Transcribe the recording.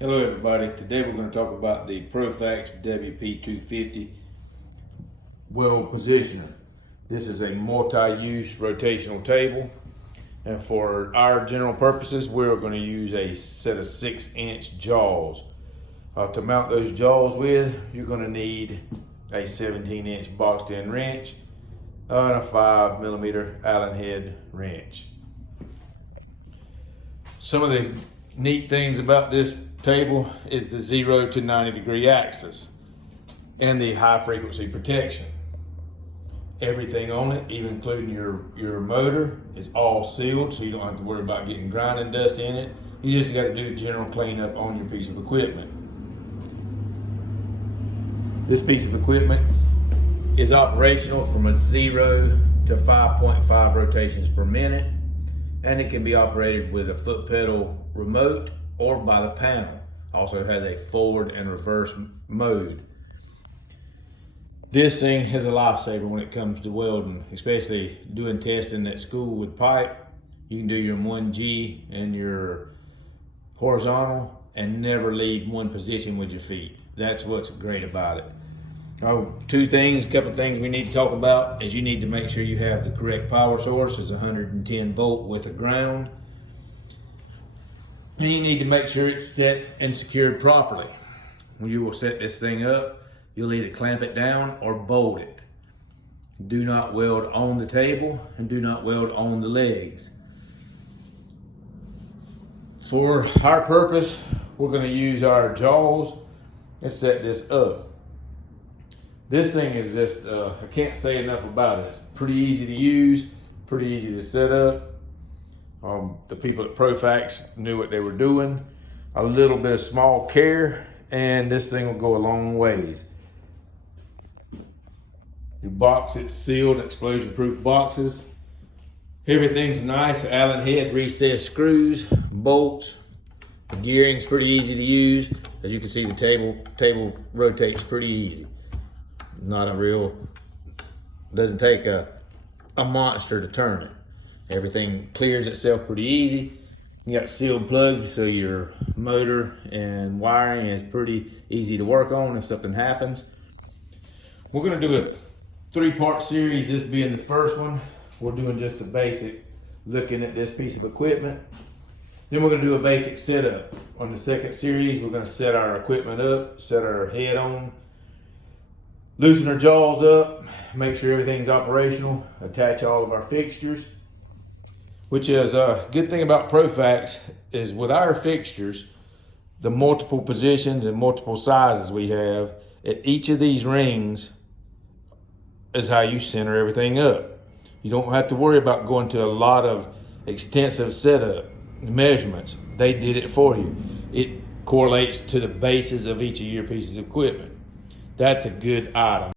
Hello everybody, today we're going to talk about the ProFax WP-250 weld positioner. This is a multi-use rotational table, and for our general purposes we're going to use a set of 6-inch jaws. To mount those jaws with, you're going to need a 17-inch boxed in wrench and a 5mm Allen head wrench. Some of the neat things about this table is the 0 to 90 degree axis and the high frequency protection. Everything on it, even including your motor, is all sealed, so you don't have to worry about getting grinding dust in it. You just got to do general cleanup on your piece of equipment. This piece of equipment is operational from a 0 to 5.5 rotations per minute, and it can be operated with a foot pedal remote or by the panel. Also has a forward and reverse mode. This thing is a lifesaver when it comes to welding, especially doing testing at school with pipe. You can do your 1G and your horizontal and never leave one position with your feet. That's what's great about it. Couple things we need to talk about is you need to make sure you have the correct power source. It's 110 volt with a ground. And you need to make sure it's set and secured properly. When you will set this thing up, you'll either clamp it down or bolt it. Do not weld on the table and do not weld on the legs. For our purpose, we're going to use our jaws and set this up. This thing is just, I can't say enough about it. It's pretty easy to use, pretty easy to set up. The people at ProFax knew what they were doing. A little bit of small care, and this thing will go a long ways. Your box, it's sealed, explosion-proof boxes. Everything's nice. Allen head recessed screws, bolts. The gearing's pretty easy to use. As you can see, the table rotates pretty easy. Not a real, doesn't take a monster to turn it. Everything clears itself pretty easy. You got sealed plugs, so your motor and wiring is pretty easy to work on if something happens. We're going to do a 3-part series, this being the first one. We're doing just the basic, looking at this piece of equipment. Then we're going to do a basic setup. On the second series, we're going to set our equipment up, set our head on, loosen our jaws up, make sure everything's operational, attach all of our fixtures. Which is a good thing about ProFax is with our fixtures, the multiple positions and multiple sizes we have at each of these rings is how you center everything up. You don't have to worry about going to a lot of extensive setup measurements. They did it for you. It correlates to the bases of each of your pieces of equipment. That's a good item.